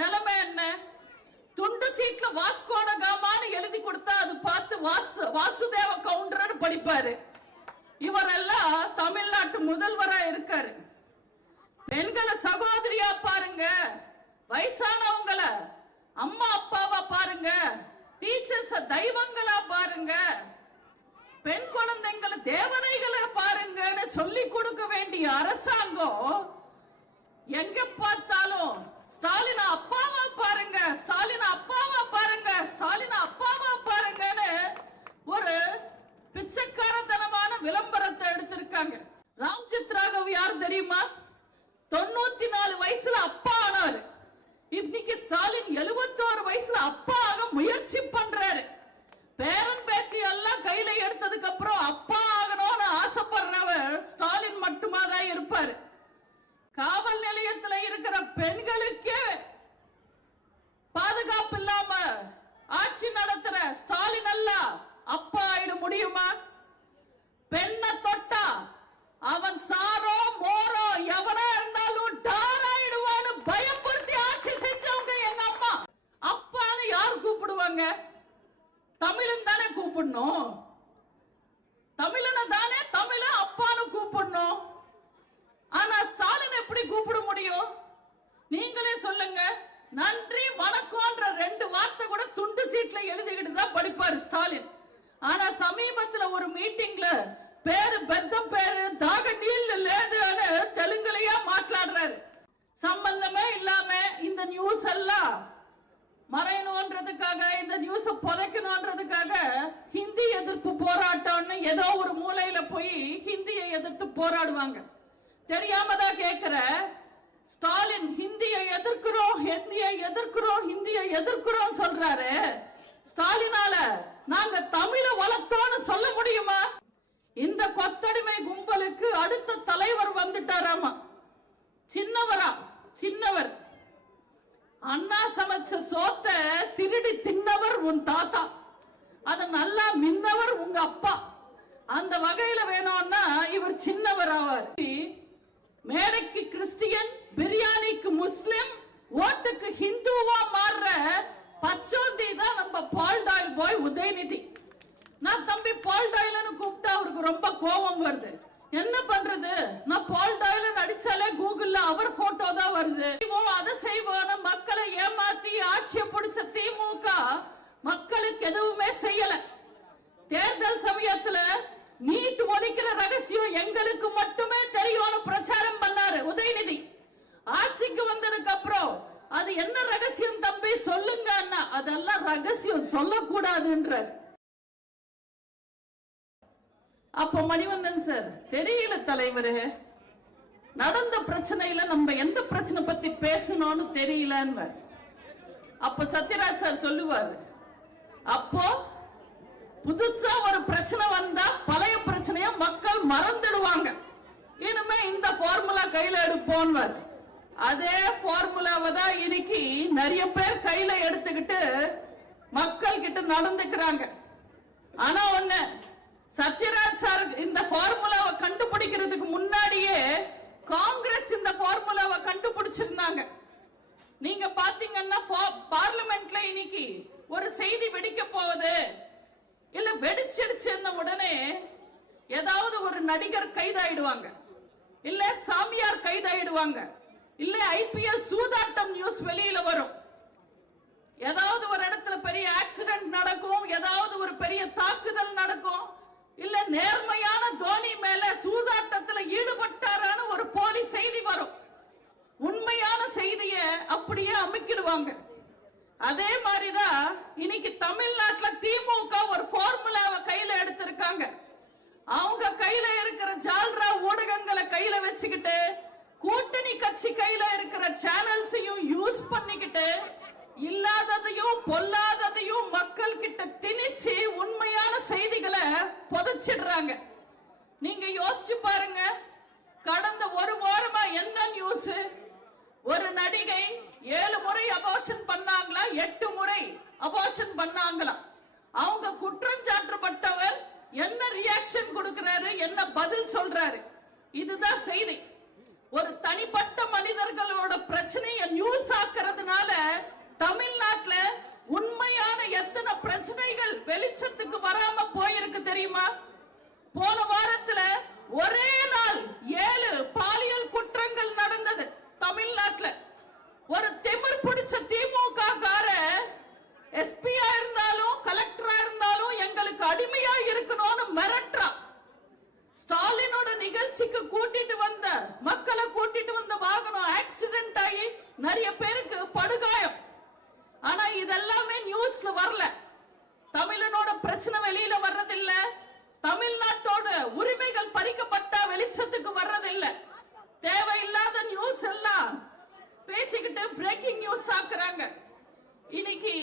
நிலைமை என்ன? துண்டு சீட்ல வாஸ்கோட காமான்னு எழுதி கொடுத்தா அது பார்த்து வாசுதேவ கவுண்டர் படிப்பாரு. இவரெல்லாம் தமிழ்நாட்டு முதல்வரா இருக்காரு. பெண்களை சகோதரியா பாருங்க, வயசானவங்கள அம்மா அப்பாவா பாருங்க, டீச்சர்ஸ் தெய்வங்களா பாருங்க, பெண் குழந்தைங்களை தேவதைகளை பாருங்கன்னு சொல்லி கொடுக்க வேண்டிய அரசாங்கம் எங்க பார்த்தாலும் ஸ்டாலின் அப்பாவா பாருங்க, ஸ்டாலின் அப்பாவா பாருங்க, ஸ்டாலின் அப்பாவா பாருங்கன்னு ஒரு பிச்சைக்காரத்தனமான விளம்பரத்தை எடுத்திருக்காங்க. ராம்ஜித் ராகவ் யார் தெரியுமா? 94 வயசுல அப்பா ஆனாரு. இன்னைக்கு ஸ்டாலின் 71 வயசுல அப்பா ஆக முயற்சி பண்றாரு. பேரன் பேத்தி எல்லாம் கையில எடுத்ததுக்கு அப்புறம் அப்பா ஆகணும்னு ஆசைப்படுறவர் ஸ்டாலின் மட்டுமா தான் இருப்பாரு. காவல் நிலையத்தில் இருக்கிற பெண்களுக்கே பாதுகாப்பு இல்லாம ஆட்சி நடத்துற ஸ்டாலின் எல்லாம் அப்பா ஆயிட முடியுமா? பெண்ணை தொட்டா அவன் சாரோ மோரோ எவனா இருந்தாலும் டாராயிடுவான்னு பயப்படுத்தி ஆட்சி செஞ்சவங்க எங்க அம்மா. அப்பான்னு யார் கூப்பிடுவாங்க? தமிழன் தானே கூப்பிடணும். தமிழனை தானே தமிழ அப்பான்னு கூப்பிடணும். ஆனா ஸ்டாலின் எப்படி கூப்பிட முடியும்? நீங்களே சொல்லுங்க. நன்றி வணக்கம்ன்ற 2 வார்த்தை கூட துண்டு சீட்ல எழுதிக்கிட்டு தான் படிப்பாரு ஸ்டாலின். ஆனா சமீபத்துல ஒரு மீட்டிங்ல பேரு பெத்த பேரு தாக நீல் லேதுன்னு தெலுங்குலயா மாట్లాடுறாரு. சம்பந்தமே இல்லாம இந்த நியூஸ் எல்லாம் மறையணும்ன்றதுக்காக, இந்த நியூஸ் புதைக்கணும்ன்றதுக்காக ஹிந்தி எதிர்ப்பு போராட்டம்னு ஏதோ ஒரு மூலையில போய் ஹிந்தியை எதிர்த்து போராடுவாங்க. தெரியாம தான் கேட்கிற, ஸ்டாலின் ஹிந்தியை எதிர்க்கிறோம், ஹிந்தியை எதிர்க்கிறோம், ஹிந்தியை எதிர்க்கிறோம் சொல்றாரு. ஸ்டாலினால நாங்க தமிழ வளர்த்தோம்னு சொல்ல முடியுமா? இந்த கொத்தடிமை கும்பலுக்கு அடுத்த தலைவர் வந்துட்டாராமா. சின்னவர் அண்ணா சமைச்ச சோத்த திருடி தின்னவர் உன் தாத்தா, அத நல்லா மின்னவர் உங்க அப்பா. அந்த வகையில வேணும்னா இவர் சின்னவர் ஆவார். மேடைக்கு கிறிஸ்டியன், பிரியாணிக்கு முஸ்லிம், ஓட்டுக்கு ஹிந்துவா மாறுற பச்சோந்தி தான் நம்ம பால்டாயில் பாய் உதயநிதி. நான் தம்பி பால்டாயில்னு கூப்பிட்டா அவருக்கு ரொம்ப கோபம் வருது. என்ன பண்றது? நான் பால்டாயில் அடிச்சாலே கூகுள்ல அவர் போட்டோ தான் வருது. அதை செய்வோம். மக்களை ஏமாத்தி ஆட்சியை பிடிச்ச திமுக மக்களுக்கு எதுவுமே செய்யல. தேர்தல் சமயத்துல நீட் ஒழிக்கிற ரகசியம் எங்களுக்கு மட்டுமே தெரியும்னு பிரச்சாரம் பண்ணாரு உதயநிதி. ஆட்சிக்கு வந்ததுக்கு அப்புறம் அது என்ன ரகசியம் தம்பி சொல்லுங்க, அதெல்லாம் ரகசியம் சொல்லக்கூடாதுன்ற. அப்ப மணிவண்ணன் சார், தெரியல தலைவரு, நடந்த பிரச்சனையில நம்ம எந்த பிரச்சனை பத்தி பேசணும்னு தெரியலன்னு. அப்ப சத்யராஜ் சார் சொல்லுவாரு, அப்போ புதுசா ஒரு பிரச்சனை வந்தா பழைய பிரச்சனைய மக்கள் மறந்துடுவாங்க, இனிமே இந்த ஃபார்முலா கையில எடுப்போம். அதே ஃபார்முலாவை தான் இன்னைக்கு நிறைய பேர் கையில எடுத்துக்கிட்டு மக்கள் கிட்ட நடந்துக்கிறாங்க. ஆனா ஒண்ணு, சத்யராஜ் சார் இந்த ஃபார்முலாவை கண்டுபிடிக்கிறதுக்கு முன்னாடியே காங்கிரஸ் இந்த ஃபார்முலாவை கண்டுபிடிச்சிருந்தாங்க. நீங்க பாத்தீங்கன்னா பார்லிமெண்ட்ல இன்னைக்கு ஒரு செய்தி வெடிக்க போகுது, இல்ல வெடிச்சிடுச்சுன்னு உடனே ஏதாவது ஒரு நடிகர் கைதாயிடுவாங்க, இல்ல சாமியார் கைதாயிடுவாங்க, இல்ல ஐபிஎல் சூதாட்டம் நியூஸ் வெளியில வரும், ஏதாவது ஒரு இடத்துல பெரிய ஆக்சிடென்ட் நடக்கும், ஏதாவது ஒரு பெரிய தாக்குதல் நடக்கும், இல்ல நேர்மையான தோனி மேல சூதாட்டத்துல ஈடுபட்டாரான ஒரு போலி செய்தி வரும். உண்மையான செய்திய அப்படியே அமைக்கிடுவாங்க. அதே மாதிரிதான் இன்னைக்கு தமிழ்நாட்டுல திமுக ஒரு ஃபார்முலாவை கையில எடுத்திருக்காங்க. அவங்க கையில இருக்கிற ஜால்ரா ஊடகங்களை கையில வச்சுக்கிட்டு, கூட்டணி கட்சி கையில இருக்கிற சேனல்ஸையும் யூஸ் பண்ணிக்கிட்டு, இல்லாததையும் பொல்லாததையும் மக்கள் கிட்ட திணிச்சு உண்மையான செய்திகளை புதைச்சிடுறாங்க. நீங்க யோசிச்சு பாருங்க, கடந்த ஒரு வாரமா என்ன நியூஸ்? ஒரு நடிகை 7 முறை அபார்ஷன் பண்ணாங்களா, 8 முறை அபார்ஷன் பண்ணாங்களா? அவங்க குற்றம் சாட்டப்பட்டவர் என்ன ரியாக்ஷன் கொடுக்கிறாரு, என்ன பதில் சொல்றாரு? இதுதான் செய்தி. ஒரு தனிப்பட்ட மனிதர்களோட பிரச்சனையை நியூஸ் ஆக்குறதுனால நிறைய பேருக்கு படுகாயம். ஆனா இதெல்லாமே நியூஸ்ல வரல. தமிழனோட பிரச்சனை வெளியில வர்றதில்ல, தமிழ்நாட்டோட உரிமைகள் பறிக்கப்பட்ட வெளிச்சத்துக்கு வர்றதில்ல. தேவையில்லாத நியூஸ் எல்லாம் பேசிக்கிட்டு பிரேக்கிங் நியூஸ் ஆக்குறாங்க. இன்னைக்கு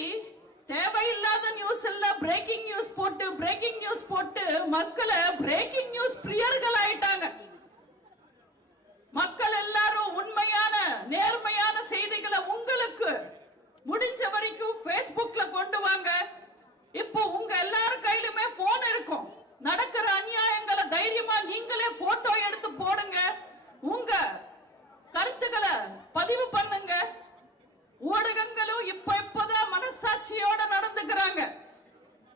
தேவையில்லாத நியூஸ் எல்லாம் பிரேக்கிங் நியூஸ் போட்டு மக்களை பிரேக்கிங் நியூஸ் பிரியர்கள் ஆயிட்டாங்க. மக்கள் எல்லாரும் உண்மையான நேர்மையான செய்திகளை உங்களுக்கு முடிஞ்ச வரைக்கும் Facebookல கொண்டு வாங்க. இப்போ உங்க எல்லார் கையிலுமே போன் இருக்கும். நடக்கிற அநியாயங்களை தைரியமா நீங்களே போட்டோ எடுத்து போடுங்க. உங்க கருத்துக்களை பதிவு பண்ணுங்க. ஊடகங்களும் இப்பதான் மனசாட்சியோட நடந்துக்கிறாங்க.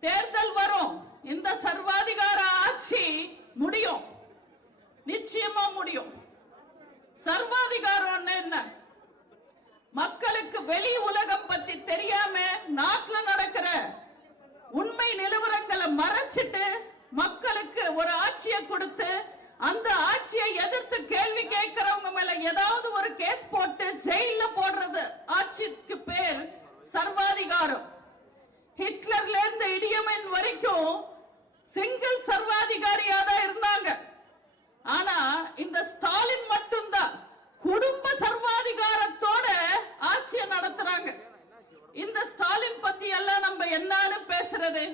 தேர்தல் வரும், இந்த சர்வாதிகார ஆட்சி முடியும், நிச்சயமா முடியும். சர்வாதிகாரம் என்ன? மக்களுக்கு வெளி உலகம் பத்தி தெரியாம நாட்டுல நடக்கிற உண்மை நிலவரங்களை மறைச்சிட்டு மக்களுக்கு ஒரு ஆட்சியை கொடுத்து அந்த ஆட்சியை எதிர்த்து கேள்வி கேட்கிறவங்க மேல ஏதாவது ஒரு கேஸ் போட்டு ஜெயில போடுறது ஆட்சிக்கு பேர் சர்வாதிகாரம். ஹிட்லர்ல இருந்து இடியமன் வரைக்கும் சிங்கிள் சர்வாதிகாரியா தான் இருந்தாங்க. ஆனா இந்த ஸ்டாலின் மட்டும்தான் குடும்ப சர்வாதிகாரத்தோட ஆட்சியை நடத்துறாங்க. இந்த ஸ்டாலின் பத்தி எல்லாம் நம்ம என்னன்னு பேசுறது?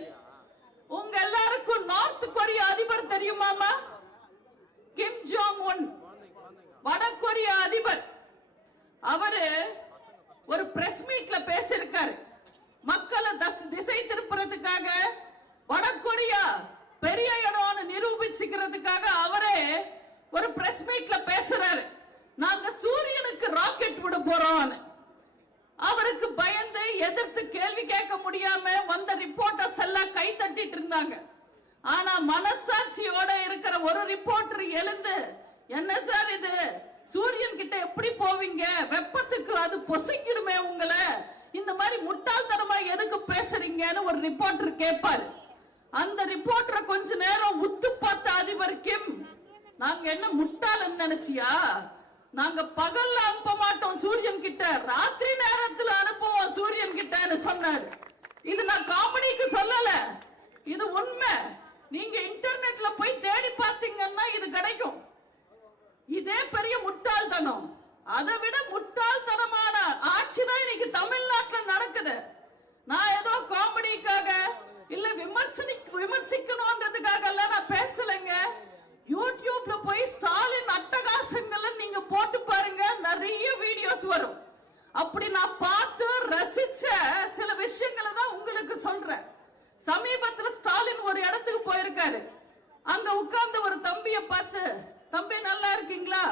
உங்க எல்லாருக்கும் நார்த் கொரியா அதிபர் தெரியுமாமா? கிம் ஜோங் உன், வட கொரியா அதிபர். அவரு ஒரு பிரஸ் மீட்ல பேசியிருக்காரு. மக்களை திசை திருப்புறதுக்காக வட கொரியா பெரிய இடம்னு நிரூபிச்சுக்கிறதுக்காக அவரே ஒரு பிரஸ் மீட்ல பேசுறாரு. நாங்க சூரியனுக்கு ராக்கெட் விட போறோம். அவருக்கு பயந்து எதிர்த்து கேள்வி கேட்க முடியாம வந்த ரிப்போர்ட்டர்ஸ் எல்லாம் கை தட்டிட்டு இருந்தாங்க. ஆனா மனசாட்சியோட இருக்கிற ஒரு ரிப்போர்ட்டர் எழுந்து, என்ன சார் இது, சூரியன் கிட்ட எப்படி போவீங்க, வெப்பத்துக்கு அது பொசுக்கிடுமே உங்களை, இந்த மாதிரி முட்டாள்தனமா எதுக்கு பேசுறீங்கன்னு ஒரு ரிப்போர்ட்டர் கேட்பாரு. அந்த ரிப்போர்ட்டரை கொஞ்ச நேரம் உத்து பார்த்த அதிபர் கிம், நாங்க என்ன முட்டாள்னு நினைச்சியா? நாங்க பகல்ல அனுப்ப மாட்டோம் சூரியன் கிட்ட, ராத்திரி நேரத்துல அனுப்புவோம் சூரியன் கிட்டன்னு சொன்னாரு. இது நான் காமெடிக்கு சொல்லல, இது உண்மை. நீங்க இன்டர்நெட்ல போய் தேடி பார்த்தீங்கன்னா இது கிடைக்கும். இதே பெரிய முட்டாள்தனம். அதை விட முட்டாள்தனமான ஆட்சி தான் இன்னைக்கு தமிழ்நாட்டில் நடக்குது. நான் ஏதோ காமெடிக்காக இல்ல விமர்சிக்கணும்ன்றதுக்காக எல்லாம் நான் பேசலைங்க. யூடியூப்ல போய் ஸ்டாலின் அட்டகாசங்களை நீங்க போட்டு பாருங்க, நிறைய வீடியோஸ் வரும். அப்படி நான் பார்த்து ரசிச்ச சில விஷயங்களை தான் உங்களுக்கு சொல்றேன். சமீபத்தில் ஸ்டாலின் ஒரு இடத்துக்கு போயிருக்காரு. அங்க உட்கார்ந்து ஒரு தம்பியை பார்த்து, தம்பி நல்லா இருக்கீங்களா,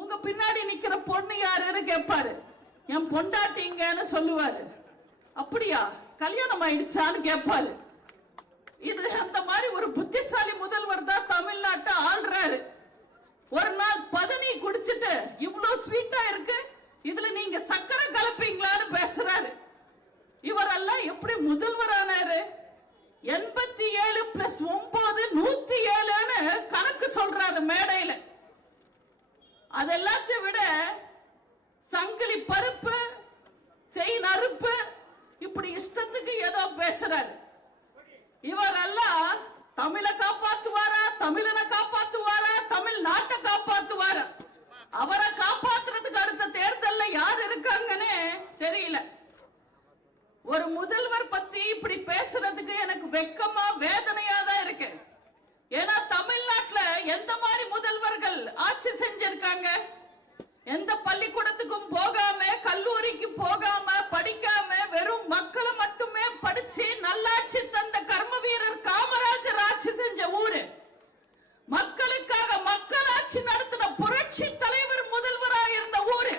உங்க பின்னாடி நிக்கிற பொண்ணு யாருன்னு கேட்பாரு. என் பொண்டாட்டிங்கன்னு சொல்லுவாரு. அப்படியா, கல்யாணம் ஆயிடுச்சான்னு கேட்பாரு. இது அந்த மாதிரி ஒரு புத்திசாலி முதல்வர் தான் தமிழ்நாட்டை ஆள்றாரு. ஒரு நாள் பதனி குடிச்சிட்டு இவ்வளவு ஸ்வீட்டா இருக்கு, இதுல நீங்க சக்கரை கலப்பீங்களான்னு பேசுறாரு. இவரெல்லாம் எப்படி முதல்வர் ஆனாரு? 87 + 9 107ன்னு கணக்கு சொல்றாரு மேடையில. அதெல்லாத்தையும் விட சங்கிலி பருப்பு, செயின் அறுப்பு, இப்படி இஷ்டத்துக்கு ஏதோ பேசுறாரு. இவரெல்லாம் தமிழை காப்பாத்துவாரா, தமிழனை காப்பாத்துவாரா, தமிழ்நாட்டை காப்பாத்துவாரா? அவரை காப்பாத்துறதுக்கு அடுத்த தேர்தல்ல யார் இருக்காங்கன்னு தெரியல. ஒரு முதல்வர் பத்தி இப்படி பேசுறதுக்கு எனக்கு வெக்கமா வேதனையா தான் இருக்கு. ஏன்னா தமிழ்நாட்டுல எந்த மாதிரி முதல்வர்கள் ஆட்சி செஞ்சிருக்காங்க? எந்த பள்ளிக்கூடத்துக்கும் போகாம, கல்லூரிக்கு போகாம, படிக்காம, வெறும் மக்களை மட்டுமே படிச்சு நல்லாட்சி தந்த கர்ம வீரர் காமராஜர் ஆட்சி செஞ்ச ஊரு. மக்களுக்காக மக்களாட்சி நடத்தின புரட்சி தலைவர் முதல்வராக இருந்த ஊரு.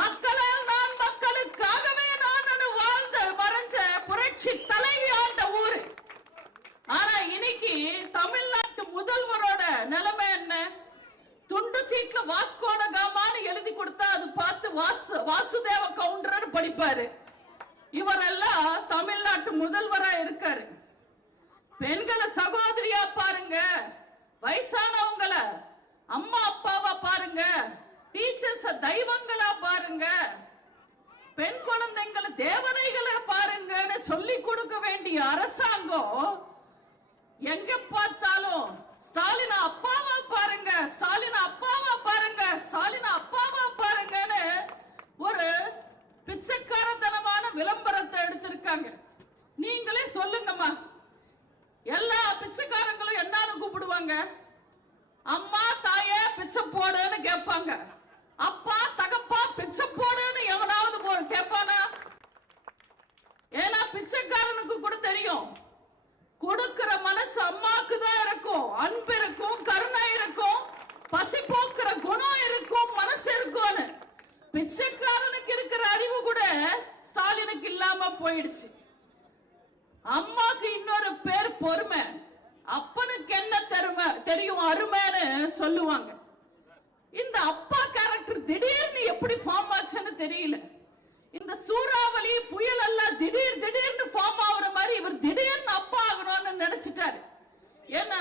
மக்களால் நான், மக்களுக்காகவே நான் வாழ்ந்த மறைஞ்ச புரட்சி தலைவி ஆண்ட ஊரு. ஆனா இன்னைக்கு தமிழ்நாட்டு முதல்வரோட நிலைமை என்ன? துண்டு சீட்ல வாஸ்கோட காமான்னு எழுதி கொடுத்தா அது பார்த்து வாசுதேவ கவுண்டர் படிப்பாரு. இவரெல்லாம் தமிழ்நாட்டு முதல்வரா இருக்காரு. பெண்களை சகோதரியா பாருங்க, வயசானவங்கள அம்மா அப்பாவா பாருங்க, டீச்சர்ஸ் தெய்வங்களா பாருங்க. பெண் குழந்தைங்களை தேவதைகளை பாருங்கன்னு சொல்லி கொடுக்க வேண்டிய அரசாங்கம் எங்க பார்த்தாலும் ஸ்டாலின் அப்பாவா பாருங்க, ஸ்டாலின் அப்பாவா பாருங்க, ஸ்டாலின் அப்பாவா பாருங்கன்னு ஒரு பிச்சைக்காரத்தனமான விளம்பரத்தை எடுத்திருக்காங்க. நீங்களே சொல்லுங்கம்மா, எல்லா பிச்சைக்காரங்களும் என்னன்னு கூப்பிடுவாங்க? அம்மா தாயே பிச்சை போடுன்னு கேட்பாங்க. அப்பா தகப்பா பிச்சை போடுன்னு எவனாவது கேட்பானா? ஏன்னா பிச்சைக்காரனுக்கு கூட தெரியும், கொடுக்கிற மனசு அம்மாக்கு தான் இருக்கும், அன்பு இருக்கும், கருணை இருக்கும், பசி போக்குற குணம் இருக்கும், மனசு இருக்கும்னு. பிச்சைக்காரனுக்கு இருக்கிற அறிவு கூட ஸ்டாலினுக்கு இல்லாம போயிடுச்சு. அம்மாக்கு இன்னொரு பேர் பொறுமை, அப்பனுக்கு என்ன தெரியும் அருமைன்னு சொல்லுவாங்க. இந்த அப்பா கேரக்டர் திடீர்னு எப்படி ஃபார்ம் ஆச்சுன்னு தெரியல. இந்த சூறாவளி புயல் எல்லாம் திடீர்னு ஃபார்ம் ஆகுற மாதிரி இவர் திடீர்னு அப்பா ஆகணும்னு நினைச்சிட்டாரு. ஏன்னா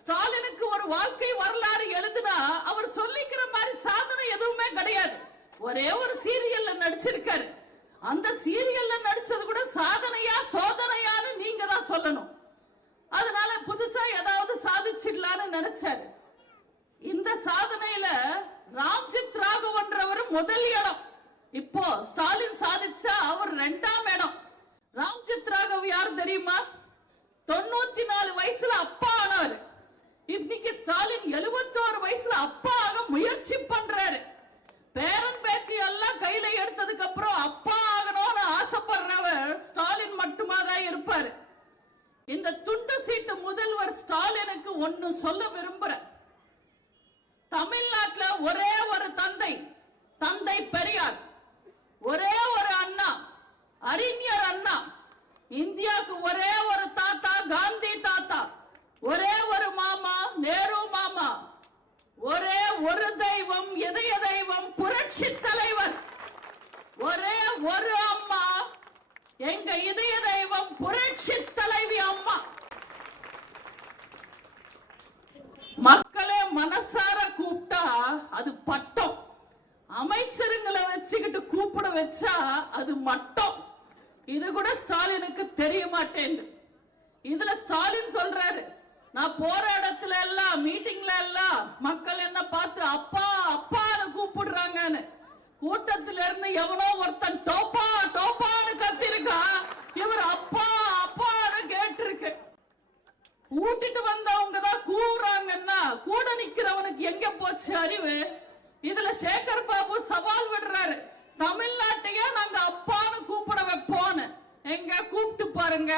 ஸ்டாலினுக்கு ஒரு வாழ்க்கை வரலாறு எழுதுனா அவர் சொல்லிக்கிற மாதிரி சாதனை எதுவுமே கிடையாது. ஒரே ஒரு சீரியல்ல நடிச்சிருக்காரு. அந்த சீரியல்ல நடிச்சது கூட சாதனையா சோதனையான்னு நீங்க தான் சொல்லணும். அதனால புதுசா ஏதாவது சாதிச்சிடலான்னு நினைச்சாரு. இந்த சாதனையில ராம்ஜித் ராகவன்றவர் முதல் இடம். இப்போ ஸ்டாலின் சாதிச்சா அவர் 2ஆம் இடம். ராம்ஜித் ராகவ் யார் தெரியுமா? 94 வயசுல அப்பா ஆனவர். இன்னைக்கு ஸ்டாலின் 71 வயசுல அப்பா ஆக முயற்சி பண்றாரு. பேரன் பேத்தி எல்லாம் கையில எடுத்ததுக்கு அப்புறம் அப்பா ஆகணும்னு ஆசைப்படுறவர் ஸ்டாலின் மட்டுமா தான் இருப்பாரு. இந்த துண்டு சீட்டு முதல்வர் ஸ்டாலினுக்கு ஒன்னு சொல்ல விரும்புறேன். தமிழ்நாட்டில் ஒரே ஒரு தந்தை பெரியார், ஒரே ஒரு அண்ணா அறிஞர் அண்ணா, இந்தியாவுக்கு ஒரே ஒரு தாத்தா காந்தி தாத்தா, ஒரே ஒரு மாமா நேரு மாமா, ஒரே ஒரு தெய்வம் இதய தெய்வம் புரட்சி தலைவர், ஒரே ஒரு அம்மா எங்க இதய தெய்வம் புரட்சி தலைவி அம்மா. மக்களே மனசார கூப்பிட்டா அது பட்டம், அமைச்சருங்களை வச்சுக்கிட்டு கூப்பிட வச்சா அது மட்டம். இது கூட ஸ்டாலினுக்கு தெரிய மாட்டேங்குது. இதுல ஸ்டாலின் சொல்றாரு, நான் போற இடத்துல எல்லாம் மீட்டிங்ல எல்லாம் மக்கள் என்ன பார்த்து அப்பா அப்பான்னு கூப்பிடுறாங்கன்னு. கூட்டத்தில இருந்து எவனோ ஒருத்தன் டோப்பா டோப்பான்னு கத்திருக்கா, இவர் அப்பா அப்பான்னு கேட்டிருக்கு. கூட்டிட்டு வந்தவங்க தான் கூறாங்கன்னா கூட நிக்கிறவனுக்கு எங்க போச்சு அறிவு? இதுல சேகர் பாபு சவால் விடுறாரு, தமிழ்நாட்டையே நாங்க அப்பான்னு கூப்பிட வைப்போன்னு. எங்க கூப்பிட்டு பாருங்க.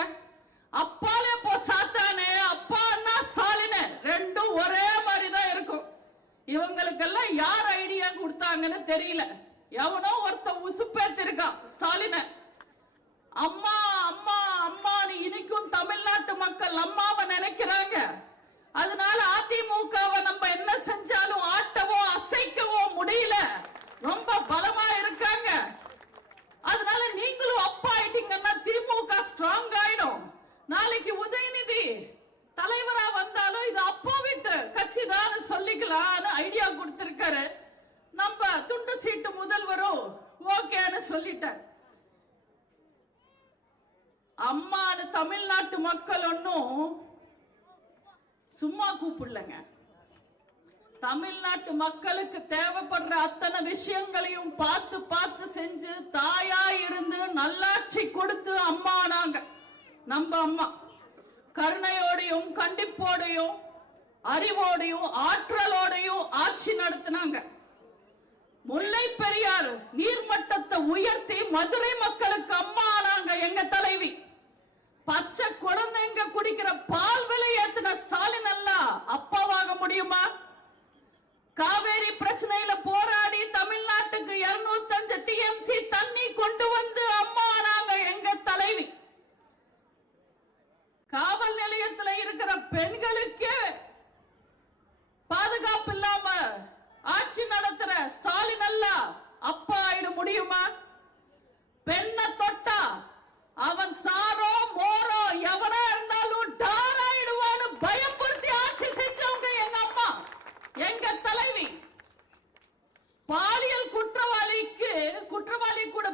அப்பாலே போ சாத்தானே, அப்பா அண்ணா ஸ்டாலின் ரெண்டும் ஒரே மாதிரி தான் இருக்கும். இவங்களுக்கெல்லாம் யார் ஐடியா கொடுத்தாங்கன்னு தெரியல. எவனோ ஒருத்தன் உசுப்பேத்திருக்கா ஸ்டாலின. அம்மா அம்மா அம்மான்னு இன்னைக்கும் தமிழ்நாட்டு மக்கள் அம்மாவை நினைக்கிறாங்க. அதனால அதிமுகவை நம்ம என்ன செஞ்சாலும் ஆட்டவோ அசைக்கவோ முடியல, ரொம்ப பலமா இருக்காங்க. அதனால நீங்களும் அப்பா ஆயிட்டீங்கன்னா திமுக ஸ்ட்ராங் ஆயிடும். நாளைக்கு உதயநிதி தலைவரா வந்தாலும் இது அப்பா வீட்டு கட்சி தான் சொல்லிக்கலாம்னு ஐடியா கொடுத்திருக்காரு. நம்ம துண்டு சீட்டு முதல்வரும் ஓகேன்னு சொல்லிட்டார். அம்மானு தமிழ்நாட்டு மக்கள் ஒன்னும் சும்மா கூப்பிடலங்க. தமிழ்நாட்டு மக்களுக்கு தேவைப்படுற அத்தனை விஷயங்களையும் பார்த்து பார்த்து செஞ்சு தாயா இருந்து நல்லாட்சி கொடுத்து அம்மா நாங்க. நம்ம அம்மா கருணையோடையும் கண்டிப்போடையும் அறிவோடையும் ஆற்றலோடையும் ஆட்சி நடத்தினாங்க. முல்லை பெரியார் நீர்மட்டத்தை உயர்த்தி மதுரை மக்களுக்கு அம்மா நாங்க. எங்க தலைவி பச்சை குழந்தைங்க குடிக்கிற பால் விலை ஏத்தின ஸ்டாலின் எல்லாம் அப்பாவாக முடியுமா? காவேரி பிரச்சனையில போராடி தமிழ்நாட்டுக்கு 205 TMC தண்ணி கொண்டு வந்து அம்மா நாங்க. எங்க தலைவி காவல் நிலையத்தில் இருக்கிற பெண்களுக்கு பாதுகாப்பு இல்லாம ஆட்சி நடத்துற ஸ்டாலின் எல்லாம் அப்பா ஆயிட முடியுமா? பெண்ணை தொட்டா அவன் சாரோ மோரோ எவனா இருந்தாலும் டாராயிடுவான்னு பயம்படுத்தி ஆட்சி செஞ்சவங்க எங்க அம்மா, எங்க தலைவி. பாலியல் குற்றவாளி கூட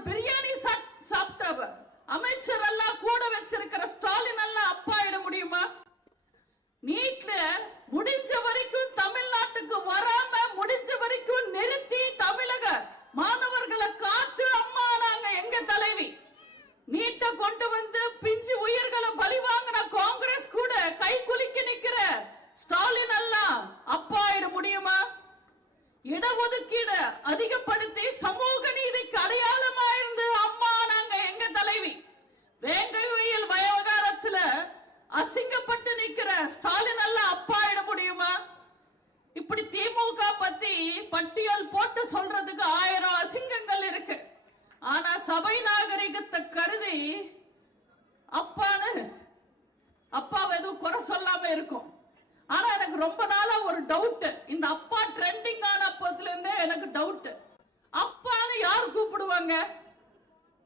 கூப்பிடுவாங்க?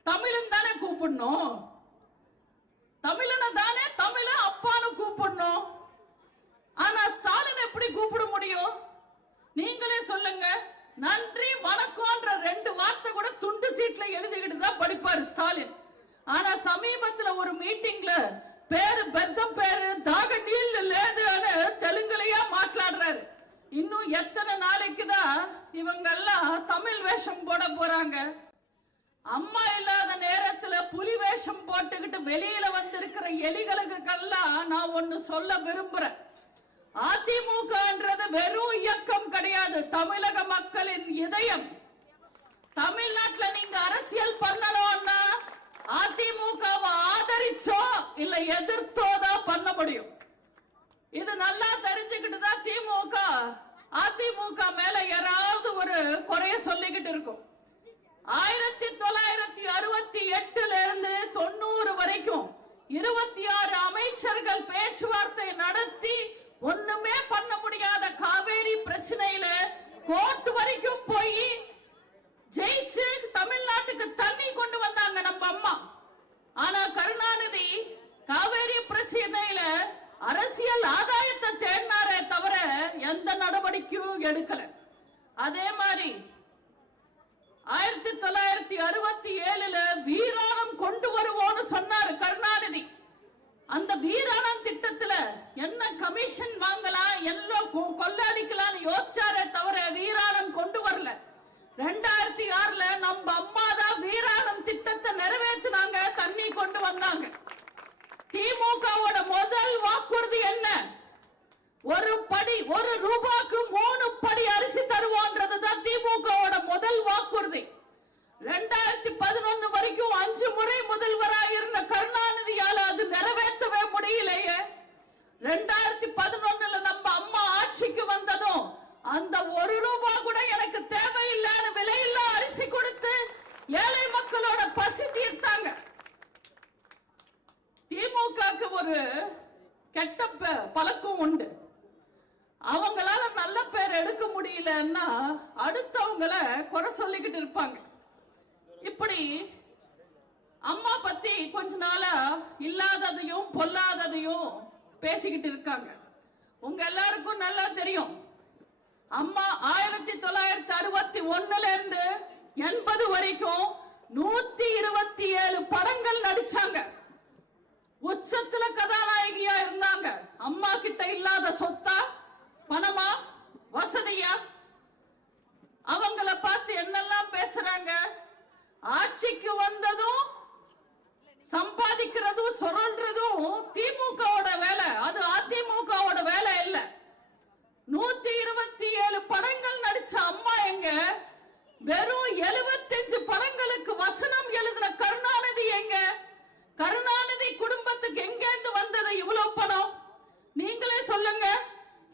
தமிழன் தானே கூப்பிடணும். தமிழனை தானே தமிழ அப்பான்னு கூப்பிடணும். ஆனா ஸ்டாலின் எப்படி கூப்பிட முடியும்? நீங்களே சொல்லுங்க. நன்றி வணக்கம்ன்ற 2 வார்த்தை கூட துண்டு சீட்ல எழுதிக்கிட்டு தான் படிப்பாரு ஸ்டாலின். ஆனா சமீபத்துல ஒரு மீட்டிங்ல பேரு பெத்த பேரு தாக நீல் லேதுன்னு தெலுங்குலயா மாట్లాடுறாரு. இன்னும் எத்தனை நாளைக்கு தான் இவங்க எல்லாம் தமிழ் வேஷம் போட போறாங்க? அம்மா இல்லாத நேரத்துல புலி வேஷம் போட்டுக்கிட்டு வெளியில வந்திருக்கிற எலிகளுக்கெல்லாம் நான் ஒன்னு சொல்ல விரும்புறேன். அதிமுகன்றது வெறும் இயக்கம் கிடையாது, தமிழக மக்களின் இதயம். தமிழ்நாட்டுல நீங்க அரசியல் பண்ணணும்னா அதிமுகவை ஆதரிச்சோ இல்ல எதிர்த்தோ தான் பண்ண முடியும். இது நல்லா தெரிஞ்சுக்கிட்டு தான் திமுக அதிமுக மேல யாராவது ஒரு குறைய சொல்லிக்கிட்டு இருக்கும். 1968 இருந்து 90 வரைக்கும் 26 அமைச்சர்கள் பேச்சுவார்த்தை நடத்தி ஒண்ணுமே பண்ண முடியாத காவேரி பிரச்சனையில கோர்ட் வரைக்கும் போய் ஜெயிச்சு தமிழ்நாட்டுக்கு தண்ணி கொண்டு வந்தாங்க நம்ம அம்மா. ஆனா கருணாநிதி காவேரி பிரச்சனையில அரசியல் ஆதாயத்தை தேடினாரே தவிர எந்த நடவடிக்கையும் எடுக்கல. அதே மாதிரி 1967 வீராணம் கொண்டு வருவோம்னு சொன்னாரு கருணாநிதி. அந்த வீராணம் திட்டத்துல என்ன கமிஷன் வாங்கலாம், எல்லாம் கொள்ளடிக்கலாம் யோசிச்சாரே தவிர வீராணம் கொண்டு வரல. 2006 நம்ம அம்மா தான் வீராணம் திட்டத்தை நிறைவேற்றினாங்க, தண்ணி கொண்டு வந்தாங்க. திமுகவோட முதல் வாக்குறுதி என்ன? ஒரு ரூபாய்க்கு 3 படி அரிசி தருவோன்றதுதான் திமுகவோட முதல் வாக்குறுதி. 2011 வரைக்கும் 5 முறை முதல்வராக இருந்த கருணாநிதியால அது நிறைவேற்றவே முடியலையே. 2011 நம்ம அம்மா ஆட்சிக்கு வந்ததும் அந்த 1 ரூபாய் கூட எனக்கு தேவையில்லைன்னு விலையில்லா அரிசி கொடுத்து ஏழை மக்களோட பசி தீர்த்தாங்க. திமுகக்கு ஒரு கெட்ட பழக்கம் உண்டு. அவங்களால நல்ல பேர் எடுக்க முடியலன்னா அடுத்தவங்கள குறை சொல்லிக்கிட்டு இருப்பாங்க. இப்படி அம்மா பத்தி கொஞ்ச நாளா இல்லாததையும் பொல்லாததையும் பேசிக்கிட்டு இருக்காங்க. உங்க எல்லாருக்கும் நல்லா தெரியும், அம்மா 1961 இருந்து 80 வரைக்கும் 127 படங்கள் நடிச்சாங்க. உச்சத்துல கதாநாயகியா இருந்தாங்க. அம்மா கிட்ட இல்லாத சொத்தா, பணமா, வசதியா? அவங்கள பார்த்து என்னெல்லாம் பேசுறாங்க? ஆட்சிக்கு வந்ததும் சம்பாதிக்கிறதும் சொல்றதும் திமுகவோட வேலை, அது அதிமுகவோட வேலை இல்ல. 127 படங்கள் நடிச்ச அம்மா எங்க? வெறும் 75 படங்களுக்கு வசனம் எழுதின கருணாநிதி எங்க? கருணாநிதி குடும்பத்துக்கு எங்கேந்து வந்தது இவ்வளவு பணம்? நீங்களே சொல்லுங்க.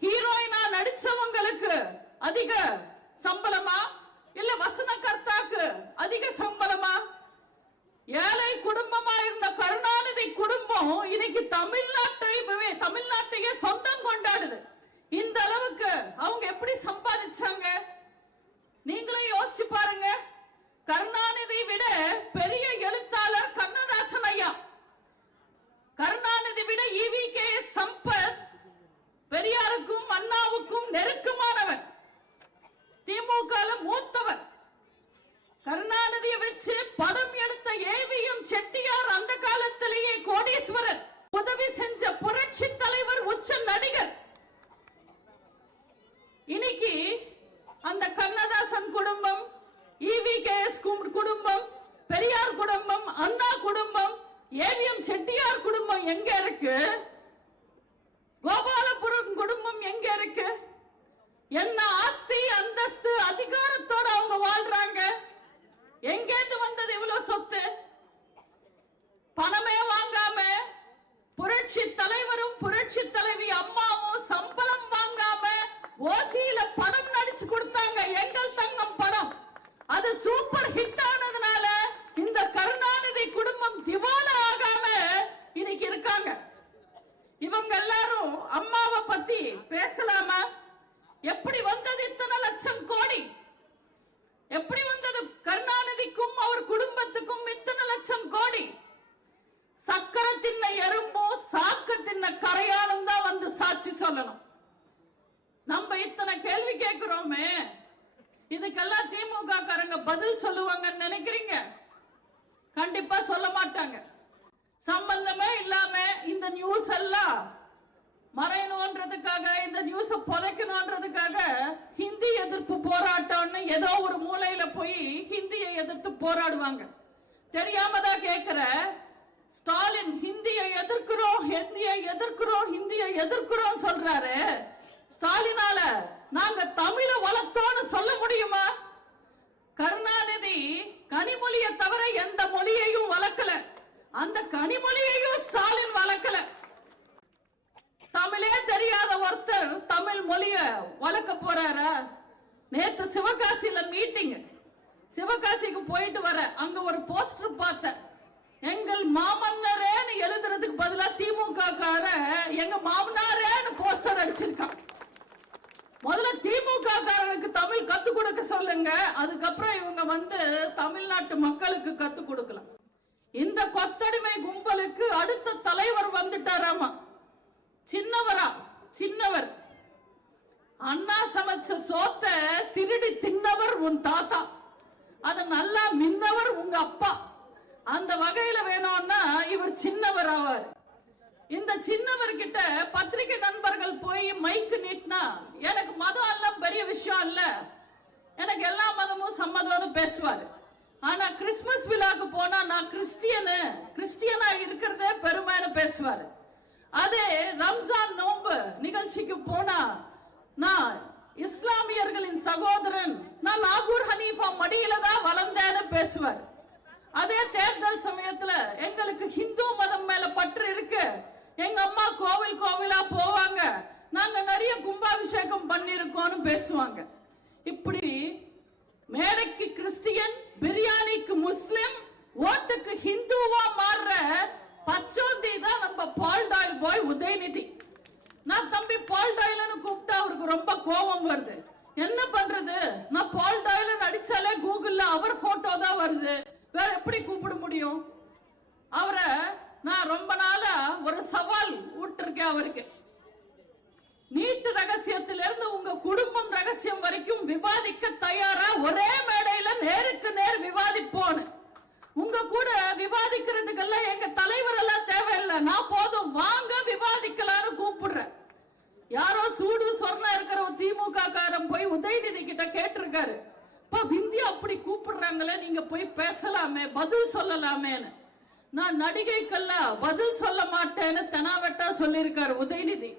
ஹீரோயினா நடிச்சவங்களுக்கு அதிக சம்பளமா இல்ல வசனகர்த்தாக்கு அதிக சம்பளமா? ஏழை குடும்பமா இருந்த கருணாநிதி குடும்பம் இன்னைக்கு தமிழ்நாட்டையே சொந்தம் கொண்டாடுது. இந்த அளவுக்கு அவங்க எப்படி சம்பாதிச்சாங்க? நீங்களே யோசிச்சு பாருங்க. கருணாநிதி விட பெரிய எழுத்தாளர் கண்ணதாசன் ஐயா, கருணாநிதி விட ஈவிகே சம்பத் பெரியாருக்கும் அண்ணாவுக்கும் நெருக்கமானவர், திமுக மூத்தவர். கருணாநிதியை வச்சு படம் எடுத்த ஏவிஎம் செட்டியார் அந்த காலத்திலேயே கோடீஸ்வரர், உதவி செஞ்ச புரட்சி தலைவர், உச்ச நடிகர். இன்னைக்கு அந்த கண்ணதாசன் குடும்பம், ஈவிகேஎஸ் குடும்பம், பெரியார் குடும்பம், அண்ணா குடும்பம், ஏவிஎம் செட்டியார் குடும்பம் எங்க இருக்கு? கோபாலபுரம் குடும்பம் எங்க இருக்கு? என்ன ஆஸ்தி, அந்தஸ்து, அதிகாரத்தோட அவங்க வாழ்றாங்க? எங்கேந்து வந்தது இவ்வளவு சொத்து? பணமே வாங்காம புரட்சி தலைவரும் புரட்சி தலைவி அம்மாவும் சம்பளம் வாங்காம ஓசியில படம் நடிச்சு கொடுத்தாங்க, எங்கள் தங்கம் படம். அது சூப்பர் ஹிட் ஆனதுனால இந்த கருணாநிதி குடும்பம் திவாலா ஆகாம இன்னைக்கு இருக்காங்க. இவங்க எல்லாரும் அம்மாவை பத்தி பேசலாமா? எப்படி வந்தது இத்தனை லட்சம் கோடி? எப்படி வந்தது? கருணாநிதிக்கும் அவர் சம்பந்தமே இல்லாம இந்த நியூஸ் எல்லாம் மறையணும்ன்றதுக்காக, இந்த நியூஸ புதைக்கணும்ன்றதுக்காக ஹிந்தி எதிர்ப்பு போராட்டம்னு ஏதோ ஒரு மூலையில போய் ஹிந்தியை எதிர்த்து போராடுவாங்க. தெரியாம தான் கேட்கிற, ஸ்டாலின் ஹிந்தியை எதிர்க்கிறோம், ஹிந்தியை எதிர்க்கிறோம், ஹிந்தியை எதிர்க்கிறோம் சொல்றாரு. ஸ்டாலினால நாங்க தமிழ வளர்த்தோம்னு சொல்ல முடியுமா? கருணாநிதி கனிமொழியை தவிர எந்த மொழியையும் வளர்க்கல, அந்த கனிமொழியையும் ஸ்டாலின் வளர்க்கல. தமிழே தெரியாத ஒருத்தர் தமிழ் மொழிய வளர்க்க போறாரா? நேத்து சிவகாசியில மீட்டிங், சிவகாசிக்கு போயிட்டு வர அங்க ஒரு போஸ்டர் பார்த்தேன். எங்கள் மாமன்னரேன்னு எழுதுறதுக்கு பதிலா திமுக கார எங்க மாமனாரேன்னு போஸ்டர் அடிச்சிருக்கான். முதல்ல திமுக காரனுக்கு தமிழ் கத்து கொடுக்க சொல்லுங்க, அதுக்கப்புறம் இவங்க வந்து தமிழ்நாட்டு மக்களுக்கு கத்து கொடுக்கலாம். இந்த கொத்தடிமை கும்பலுக்கு அடுத்த தலைவர் வந்துட்டாராமா. சின்னவரா? சின்னவர். அண்ணா சமைச்ச சோத்த திருடி தின்னவர் உன் தாத்தா, அத நல்லா மின்னவர் உங்க அப்பா. அந்த வகையில வேணும்னா இவர் சின்னவர் ஆவார். இந்த சின்னவர் கிட்ட பத்திரிகை நண்பர்கள் போய் மைக்கு நீட்டினா, எனக்கு மதம் எல்லாம் பெரிய விஷயம் இல்ல, எனக்கு எல்லா மதமும் சம்மதம்னு பேசுவாரு. ஆனா கிறிஸ்துமஸ் விழாக்கு போனா நான் கிறிஸ்டியனா இருக்கிறதே பெருமைன்னு பேசுவாரு. அதே ரம்ஜான் நோன்பு நிகழ்ச்சிக்கு போனா நான் இஸ்லாமியர்களின் சகோதரன், நான் நாகூர் ஹனீஃபா மடியில தான் வளர்ந்தேன்னு பேசுவார். அதே தேர்தல் சமயத்துல எங்களுக்கு ஹிந்து மதம் மேல பற்று இருக்கு, எங்க அம்மா கோவில் கோவிலா போவாங்க, நாங்க நிறைய கும்பாபிஷேகம் பண்ணிருக்கோம்னு பேசுவாங்க. இப்படி மேடைக்கு கிறிஸ்டியன், பிரியாணிக்கு முஸ்லிம், ஓட்டுக்கு ஹிந்துவா மாறுற பச்சோந்தி தான் நம்ம பால் டாயில் பாய் உதயநிதி. நான் தம்பி பால் டாயில்னு கூப்பிட்டா அவருக்கு ரொம்ப கோபம் வருது. என்ன பண்றது, நான் பால் டாயில் அடிச்சாலே கூகுள்ல அவர் போட்டோ தான் வருது, வேற எப்படி கூப்பிட முடியும்? அவரை நான் ரொம்ப நாளா ஒரு சவால் விட்டுருக்கேன் அவருக்கு. நீட்டு ரகசியத்திலிருந்து உங்க குடும்பம் ரகசியம் வரைக்கும் விவாதிக்க தயாரா? ஒரே மேடையில நேருக்கு நேர் விவாதிப்போன்னு. உங்க கூட விவாதிக்கிறதுக்கெல்லாம் எங்க தலைவர் எல்லாம் தேவையில்லை, நான் போதும், வாங்க விவாதிக்கலாம்னு கூப்பிடுறேன். யாரோ சூடு சொர்ணம் இருக்கிற திமுக காரன் போய் உதயநிதி கிட்ட கேட்டிருக்காரு, இப்ப விந்தி அப்படி கூப்பிடுறாங்களே, நீங்க போய் பேசலாமே, பதில் சொல்லலாமேன்னு. நான் நடிகைக்கெல்லாம் பதில் சொல்ல மாட்டேன்னு தெனாவெட்டா சொல்லியிருக்காரு உதயநிதி.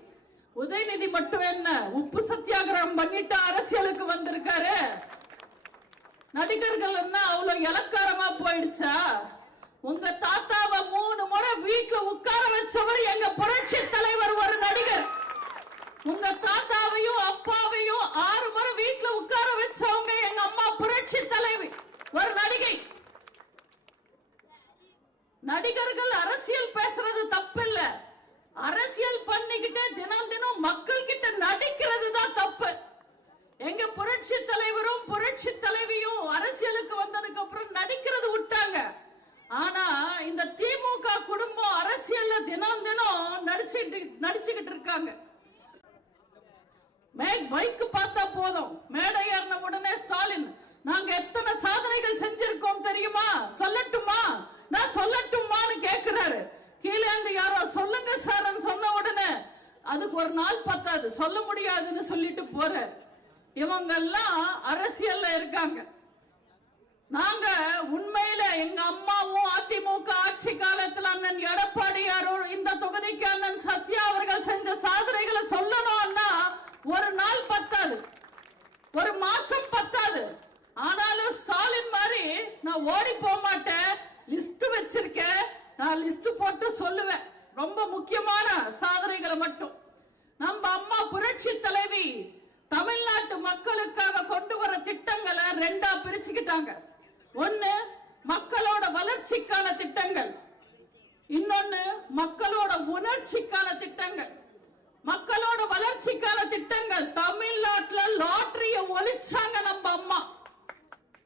உதயநிதி மட்டும் என்ன, உப்பு சத்தியாகிரகம் பண்ணிட்டு அரசியலுக்கு வந்திருக்காரு. நடிகர்கள் அவ்வளவு இலக்காரமா போயிடுச்சா? உங்க தாத்தாவை 3 முறை வீட்டுல உட்கார வச்சவர் எங்க புரட்சி தலைவர் ஒரு நடிகர். உங்க தாத்தாவையும் அப்பாவையும் 6 முறை வீட்டுல உட்கார வச்சவங்க எங்க அம்மா புரட்சி தலைவி ஒரு நடிகை. நடிகர்கள் அரசியல் பேசுறது தப்பு இல்ல, அரசியல் பண்ணிக்கிட்டே தினம் தினம் மக்கள் கிட்ட நடிக்கிறது தான் தப்பு. எங்க புரட்சி தலைவரும் புரட்சி தலைவியும் அரசியலுக்கு வந்ததுக்கு அப்புறம் நடிக்கிறது விட்டாங்க. ஆனா இந்த திமுக குடும்பம் அரசியல்ல தினம் தினம் நடிச்சுக்கிட்டு இருக்காங்க. மைக்கு பார்த்தா போதும், மேடை ஏறின உடனே ஸ்டாலின் நாங்க எத்தனை சாதனைகள் செஞ்சிருக்கோம் தெரியுமா, சொல்லட்டுமா, நான் சொல்லட்டுமான்னு கேட்கிறாரு. கீழே இருந்து யாரோ சொல்லுங்க சார் சொன்ன உடனே அதுக்கு ஒரு நாள் பத்தாது, சொல்ல முடியாதுன்னு சொல்லிட்டு போற இவங்க எல்லாம் அரசியல்ல இருக்காங்க. நாங்க உண்மையில எங்க அம்மாவும் அதிமுக ஆட்சி காலத்தில் அண்ணன் எடப்பாடியாரும் இந்த தொகுதிக்கு அண்ணன் சத்யா அவர்கள் செஞ்ச சாதனைகளை சொல்லணும்னா ஒரு நாள் பத்தாது, ஒரு மாசம் பத்தாது. ஆனாலும் ஸ்டாலின் மாதிரி நான் ஓடி போக மாட்டேன், லிஸ்ட் வச்சிருக்கேன், நான் லிஸ்ட் போட்டு சொல்லுவேன் ரொம்ப முக்கியமான சாதனைகளை மட்டும். நம்ம அம்மா புரட்சி தலைவி தமிழ்நாட்டு மக்களுக்காக கொண்டு வர திட்டங்களை 2ஆ பிரிச்சுக்கிட்டாங்க. ஒன்னு மக்களோட வளர்ச்சிக்கான திட்டங்கள், இன்னொன்னு மக்களோட உணர்ச்சிக்கான திட்டங்கள். மக்களோட வளர்ச்சிக்கான திட்டங்கள், தமிழ்நாட்டுல லாட்டரிய ஒழிச்சாங்க நம்ம அம்மா.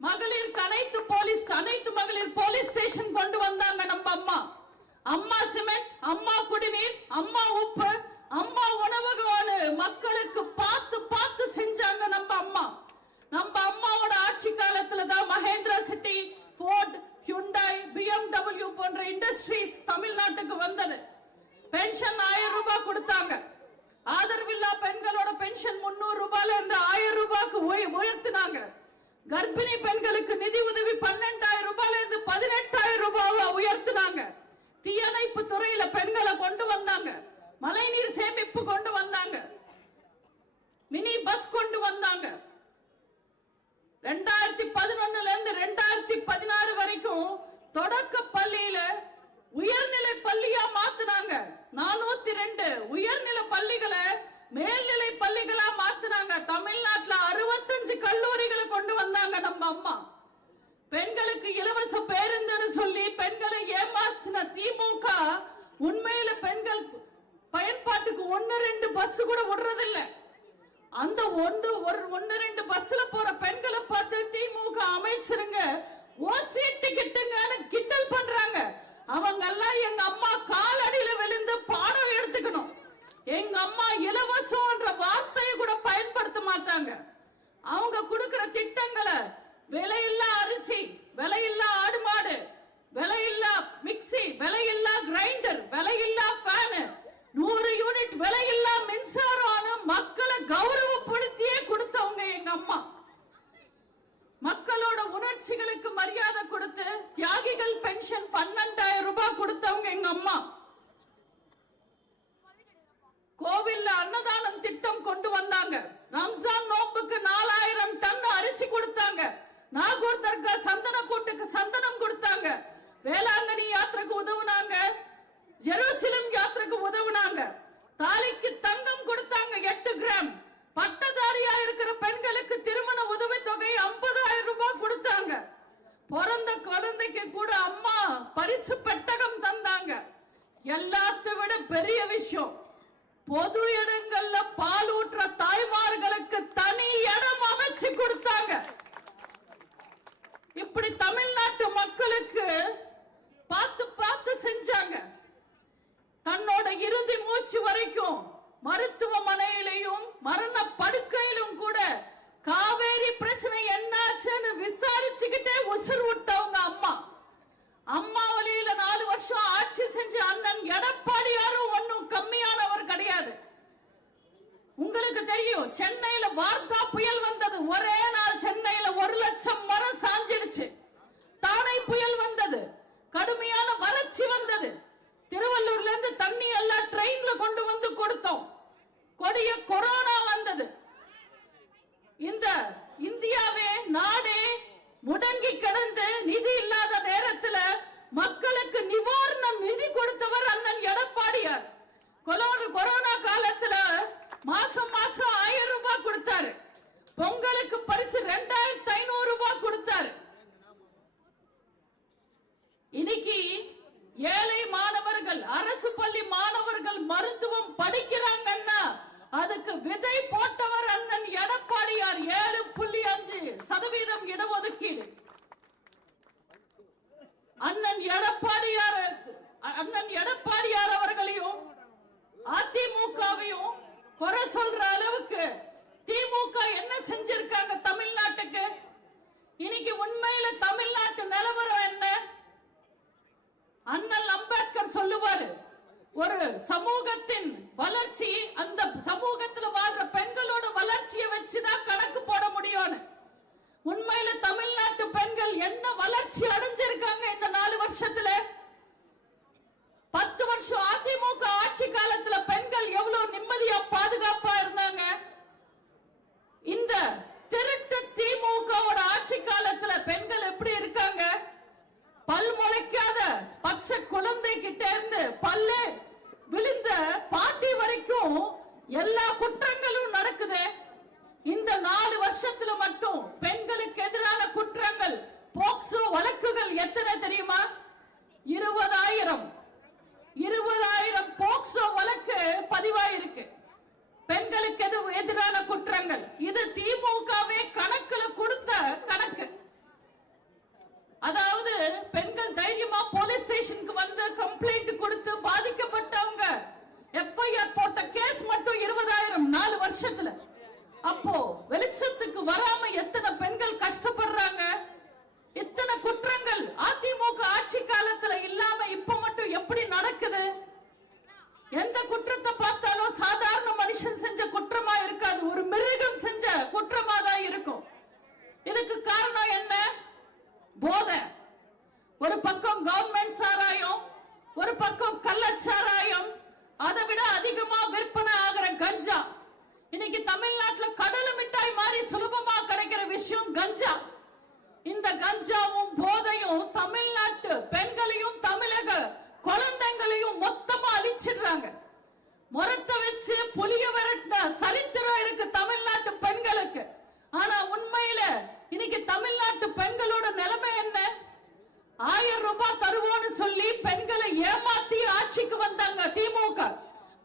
மகளிருக்கு அனைத்து மகளிர் போலீஸ் ஸ்டேஷன் கொண்டு வந்தாங்க நம்ம அம்மா. அம்மா சிமெண்ட், அம்மா குடிநீர், அம்மா உப்பு, அம்மா உணவகம்னு மக்களுக்கு பார்த்து பார்த்து செஞ்சாங்க நம்ம அம்மா. நம்ம அம்மாவோட ஆட்சி காலத்துல தான் Mahindra city, Ford, Hyundai, BMW போன்ற இண்டஸ்ட்ரீஸ் தமிழ்நாட்டுல உயர்த்தினாங்க. கர்ப்பிணி பெண்களுக்கு நிதி உதவி 12,000 ரூபாயில இருந்து 18,000 ரூபாய் உயர்த்தினாங்க. தீயணைப்பு துறையில பெண்களை கொண்டு வந்தாங்க. மழைநீர் சேமிப்பு கொண்டு வந்தாங்க. மினி பஸ் கொண்டு வந்தாங்க. 2011 இருந்து 2016 வரைக்கும் தொடக்க பள்ளியில உயர்நிலை பள்ளியா மாத்தினாங்க. 402 உயர்நிலை பள்ளிகளை மேல்நிலை பள்ளிகளா மாத்தினாங்க. தமிழ்நாட்டுல 65 கல்லூரிகளை கொண்டு வந்தாங்க நம்ம அம்மா. பெண்களுக்கு இலவச பேருந்துன்னு சொல்லி பெண்களை ஏமாத்தின திமுக உண்மையில பெண்கள் பயன்பாட்டுக்கு 1-2 பஸ் கூட விடுறதில்ல. அந்த 1-2 பஸ்ல போற பெண்களை பார்த்து திமுக அமைச்சருங்க ஓசி டிக்கெட்டுங்கன்னு கிண்டல் பண்றாங்க. அவங்க எல்லாம் எங்க அம்மா காலடியில விழுந்து பாடம் எடுத்துக்கணும். எங்க அம்மா இலவசம்ன்ற வார்த்தையை கூட பயன்படுத்த மாட்டாங்க. அவங்க கொடுக்கிற திட்டங்களை விலையில்லா அரிசி, விலையில்லா ஆடு மாடு, விலையில்லா மிக்சி, விலையில்லா கிரைண்டர், விலையில்லா ஃபேன், 100 யூனிட் விலையில்லா மின்சாரம் மக்களை கௌரவப்படுத்தியே கொடுத்தவங்க எங்க அம்மா. மக்களோட உணர்ச்சிகளுக்கு மரியாதை கொடுத்து தியாகிகள் பென்ஷன் 12,000 ரூபாய் கொடுத்தவங்க எங்க அம்மா. கோவில்ல அன்னதானம் திட்டம் கொண்டு வந்தாங்க. ரம்ஜான் நோம்புக்கு 4,000 டன் அரிசி கொடுத்தாங்க. நாகூர் தர்கா சந்தன கூட்டுக்கு சந்தனம் கொடுத்தாங்க. வேளாங்கண்ணி யாத்திரைக்கு உதவுனாங்க. ஜெருசலம் யாத்திரைக்கு உதவுனாங்க. தாலிக்கு தங்கம் கொடுத்தாங்க 8 கிராம். பட்டதாரியா இருக்கிற பெண்களுக்கு திருமண உதவி தொகை 50,000 ரூபாய் கொடுத்தாங்க. பிறந்த குழந்தைக்கு கூட அம்மா பரிசு பெட்டகம் தந்தாங்க. எல்லாத்தை விட பெரிய விஷயம், பொது இடங்கள்ல பால் ஊற்ற தாய்மார்களுக்கு தனி இடம் அமைச்சு கொடுத்தாங்க. இப்படி தமிழ்நாட்டு மக்களுக்கு பார்த்து பார்த்து செஞ்சாங்க. தன்னோட இறுதி மூச்சு வரைக்கும் மருத்துவமனையிலையும் மரண படுக்கையிலும் கூட காவேரி பிரச்சனை என்னாச்சுன்னு விசாரிச்சுக்கிட்டே உசுர் விட்டவங்க அம்மா. அம்மா வழியில 4 வருஷம் ஆட்சி செஞ்ச அண்ணன் எடப்பாடியாரும் ஒன்னும் கம்மியானவர் கிடையாது. உங்களுக்கு தெரியும், சென்னையில வார்த்தா புயல் வந்தது. ஒரே நாள் சென்னையில 1 லட்சம் மரம் சாஞ்சிடுச்சு. தானை புயல் வந்தது. கடுமையான வறட்சி வந்தது. திருவள்ளூர்ல இருந்து தண்ணி எல்லாம் ட்ரெயின்ல கொண்டு வந்து கொடுத்தோம். கொடிய கொரோனா வந்தது. இந்த இந்தியாவே நாடே முடங்கி கிடந்து நிதி இல்லாத நேரத்தில் மக்களுக்கு நிவாரண நிதி கொடுத்தவர் அண்ணன் எடப்பாடியார். கொரோனா காலத்துல மாசம் மாசம் 1000 ரூபாய் கொடுத்தாரு. பொங்கலுக்கு பரிசு 2,500 ரூபாய் கொடுத்தாரு. இன்னைக்கு ஏழை மாணவர்கள், அரசு பள்ளி மாணவர்கள் மருத்துவம் படிக்கிறாங்கன்னா அதுக்கு விதை போட்டவர் அண்ணன் எடப்பாடியார். 7.5% இடஒதுக்கீடு. அண்ணன் எடப்பாடியார் அவர்களையும் அதிமுகவையும் குறை சொல்ற அளவுக்கு திமுக என்ன செஞ்சிருக்காங்க தமிழ்நாட்டுக்கு? இன்னைக்கு உண்மையில தமிழ்நாட்டு நிலவரம் என்ன? அண்ணல் அம்பேத்கர் சொல்லுவாரு, ஒரு சமூகத்தின் வளர்ச்சி அந்த சமூகத்துல வாழ்ற பெண்களோட வளர்ச்சியை வச்சுதான் கணக்கு போட முடியும். உண்மையில தமிழ்நாட்டு பெண்கள் என்ன வளர்ச்சி அடைஞ்சிருக்காங்க இந்த 4 வருஷத்துல? 10 வருஷம் அதிமுக ஆட்சி காலத்துல பெண்கள் எவ்வளவு நிம்மதியா பாதுகாப்பா இருந்தாங்க. இந்த திருட்டு திமுகவோட ஆட்சி காலத்துல பெண்கள் எப்படி இருக்காங்க? பல் முளைக்காத பச்சை குழந்தை கிட்ட இருந்து பல்லு விழுந்த பாட்டி வரைக்கும் எல்லா குற்றங்களும் நடக்குது. இந்த 4 வருஷத்துல மட்டும் பெண்களுக்கு எதிரான குற்றங்கள், போக்சோ வழக்குகள் எத்தனை தெரியுமா? 20,000 போக்சோ வழக்கு பதிவாயிருக்கு. பெண்களுக்கு எதிரான குற்றங்கள். இது திமுகவே கணக்குல கொடுத்த கணக்கு. அதாவது பெண்கள் தைரியமா போலீஸ் ஸ்டேஷனுக்கு வந்து கம்ப்ளைண்ட் கொடுத்து பாதிக்கப்பட்டவங்க எஃப்ஐஆர் போட்ட கேஸ் மட்டும் 20,000 4 வருஷத்துல. அப்போ வெளிச்சத்துக்கு வராம எத்தனை பெண்கள் கஷ்டப்படுறாங்க, எத்தனை குற்றங்கள் ஒரு பக்கம் கவர்மெண்ட் சாராயம், ஒரு பக்கம் கள்ளச்சாராயம், அதை விட அதிகமா விற்பனை ஆகிற கஞ்சா. இன்னைக்கு தமிழ்நாட்டில் கடலை மிட்டாய் மாதிரி சுலபமா கிடைக்கிற விஷயம் கஞ்சா. இந்த கஞ்சாவும் போதையும் தமிழ்நாட்டு பெண்களையும் தமிழக குழந்தைகளையும் மொத்தமா அழிச்சிடுறாங்க. முறத்தை வச்சு புலிய விரட்டின சரித்திரம் இருக்கு தமிழ்நாட்டு பெண்களுக்கு. ஆனா உண்மையில இன்னைக்கு தமிழ்நாட்டு பெண்களோட நிலைமை என்ன? 1000 ரூபாய் தருவோம்னு சொல்லி பெண்களை ஏமாத்தி ஆட்சிக்கு வந்தாங்க திமுக.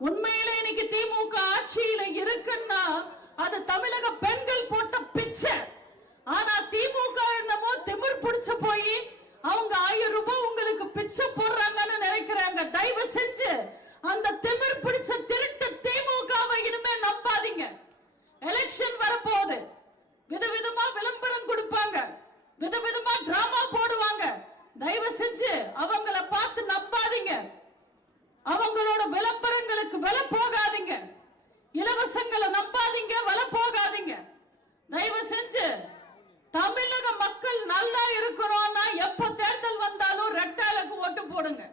உண்மையில இன்னைக்கு திமுக ஆட்சியில இருக்குன்னா அது தமிழக பெண்கள் போட்ட பிச்சை. ஆனா திமுக என்னமோ திமிர் பிடிச்சு போய் அவங்க 1000 ரூபாய் உங்களுக்கு பிச்சை போடுறாங்கன்னு நினைக்கிறாங்க. தயவு செஞ்சு அந்த திமிர் பிடிச்ச திருட்டு திமுகவை இனிமே நம்பாதீங்க. எலெக்ஷன் வரப்போகுது, விதவிதமா விளம்பரம் கொடுப்பாங்க, விதவிதமா டிராமா போடுவாங்க. தயவு செஞ்சு அவங்கள பார்த்து நம்பாதீங்க. அவங்களோட விளம்பரங்களுக்கு விலை போகாதீங்க. இலவசங்களை நம்பாதீங்க, விலை போகாதீங்க. தயவு செஞ்சு தமிழக மக்கள் நல்லா இருக்கணும்னா எப்ப தேர்தல் வந்தாலும் ரெட்டாலுக்கு ஓட்டு போடுங்க.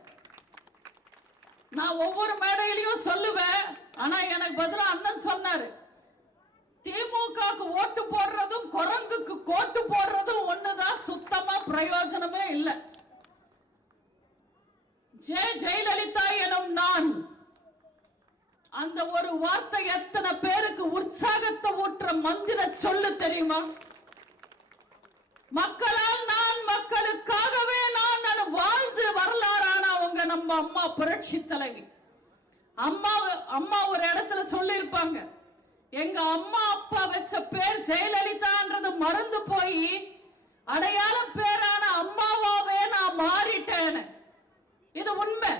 நான் ஒவ்வொரு மேடையிலையும் சொல்லுவேன். ஆனா எனக்கு பதிலா அண்ணன் சொன்னாரு, திமுகவுக்கு ஓட்டு போடுறதும் குரங்குக்கு கோட்டு போடுறதும் ஒண்ணுதான், சுத்தமா பிரயோஜனமே இல்லை. ஜெயலலிதா எனும் நான், அந்த ஒரு வார்த்தை எத்தனை பேருக்கு உற்சாகத்தை ஊற்ற மந்திர சொல்லு தெரியுமா? மக்களால் நான், மக்களுக்காகவே நான் வாழ்ந்து வரலாறானவங்க நம்ம அம்மா புரட்சி தலைவி. அம்மா ஒரு இடத்துல சொல்லிருப்பாங்க, எங்க அம்மா அப்பா வச்ச பேர் ஜெயலலிதான்றது மறந்து போய் அடையாள பேரான அம்மாவாவே நான் மாறிட்டேன். இது உண்மை.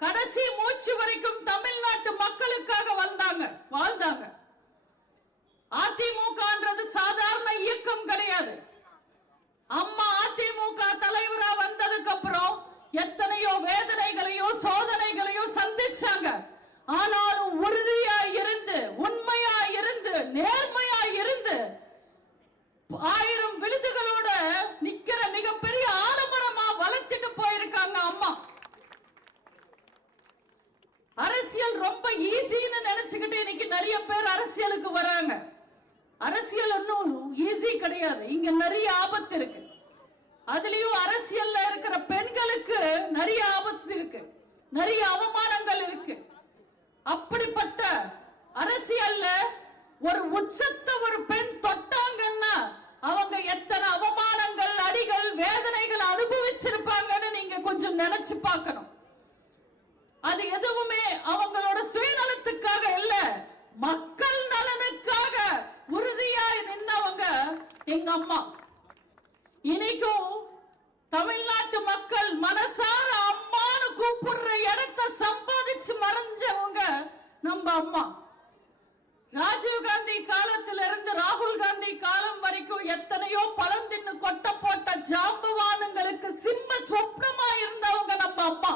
கடைசி மூச்சு வரைக்கும் தமிழ்நாட்டு மக்களுக்காக வாழ்ந்தாங்க. அதிமுகன்றது சாதாரண இயக்கம் கிடையாது. அம்மா அதிமுக தலைவரா வந்ததுக்கு அப்புறம் எத்தனையோ வேதனைகளையும் சோதனைகளையும் சந்திச்சாங்க. ஆனாலும் உறுதியா இருந்து, உண்மையா இருந்து, நேர்மையா இருந்து 1000 விழுதுகளோட நிக்கிற மிகப்பெரிய ஆலமரமா வளர்த்துட்டு போயிருக்காங்க அம்மா. அரசியல் ரொம்ப ஈஸின்னு நினைச்சுக்கிட்டு இன்னைக்கு நிறைய பேர் அரசியலுக்கு வராங்க. அரசியல் ஒன்னும் ஈஸி கிடையாது. இங்க நிறைய ஆபத்து இருக்கு. அதுலயும் அரசியல்ல இருக்கிற பெண்களுக்கு நிறைய ஆபத்து இருக்கு, நிறைய அவமானங்கள் இருக்கு. அப்படிப்பட்ட அரசியல்ல ஒரு உச்சத்தை ஒரு பெண் தொட்டாங்கன்னா அவங்க எத்தனை அவமானங்கள், அடிகள், வேதனைகள் அனுபவிச்சிருப்பாங்கன்னு நீங்க கொஞ்சம் நினைச்சு பார்க்கணும். அது எதுவுமே அவங்களோட சுயநலத்துக்காக இல்ல, மக்கள் நலனுக்காக உறுதியாய் நின்றவங்க எங்க அம்மா. இன்னைக்கும் தமிழ்நாட்டு மக்கள் மனசார அம்மான்னு கூப்பிடுற இடத்தை சம்பாதிச்சு மறைஞ்சவங்க நம்ம அம்மா. ராஜீவ் காந்தி காலத்திலிருந்து ராகுல் காந்தி காலம் வரைக்கும் எத்தனையோ பழந்தின்னு கொட்ட போட்ட ஜாம்பவானுங்களுக்கு சிம்ம சொப்னமா இருந்தவங்க நம்ம அம்மா.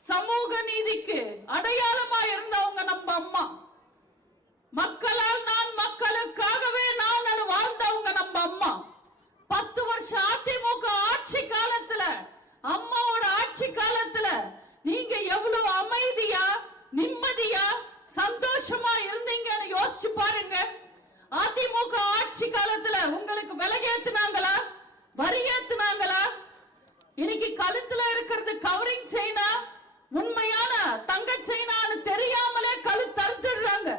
சமூக நீதிக்கு அடையாளமா இருந்தவங்க நம்ம அம்மா. மக்களால் நான், மக்களுக்காகவே நான் வாழ்ந்தவங்க நம்ம அம்மா. 10 வருஷம் அதிமுக ஆட்சி காலத்துல, அம்மாவோட ஆட்சி காலத்துல நீங்க எவ்வளவு அமைதியா, நிம்மதியா, சந்தோஷமா இருந்தீங்கன்னு யோசிச்சு பாருங்க. அதிமுக ஆட்சி காலத்துல உங்களுக்கு விலை ஏத்துனாங்களா, வரி ஏத்துனாங்களா? இன்னைக்கு கழுத்துல இருக்கிறது கவரிங் செயினா, உண்மையான தங்க செயினான்னு தெரியாமலே கழுத்தறுத்துடுறாங்க.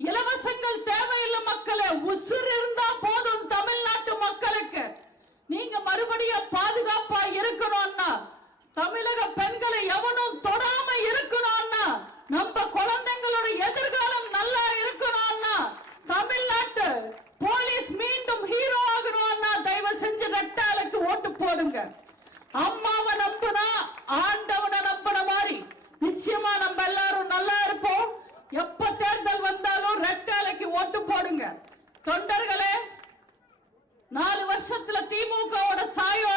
இலவசங்கள் தேவையில்லை மக்களே, உசுர் இருந்தா போதும் தமிழ்நாட்டு மக்களுக்கு. நீங்க மறுபடியும் பாதுகாப்பா இருக்கணும்னா, தமிழக பெண்களை எவனும் தொடாம இருக்கணும்னா, நம்ம குழந்தைங்களோட எதிர்காலம் நல்லா இருக்கணும்னா, தமிழ்நாட்டு போலீஸ் மீண்டும் ஹீரோ ஆகணும்னா தயவு செஞ்சு ரெட்டாலுக்கு ஓட்டு போடுங்க. அம்மாவை நம்புனா ஆண்டவனை நம்பின மாதிரி நிச்சயமா நம்ம எல்லாரும் நல்லா இருப்போம். எப்ப தேர்தல் வந்தாலும் ரெட்டாலுக்கு ஓட்டு போடுங்க. தொண்டர்களே, 4 வருஷத்துல திமுகவோட சாயம்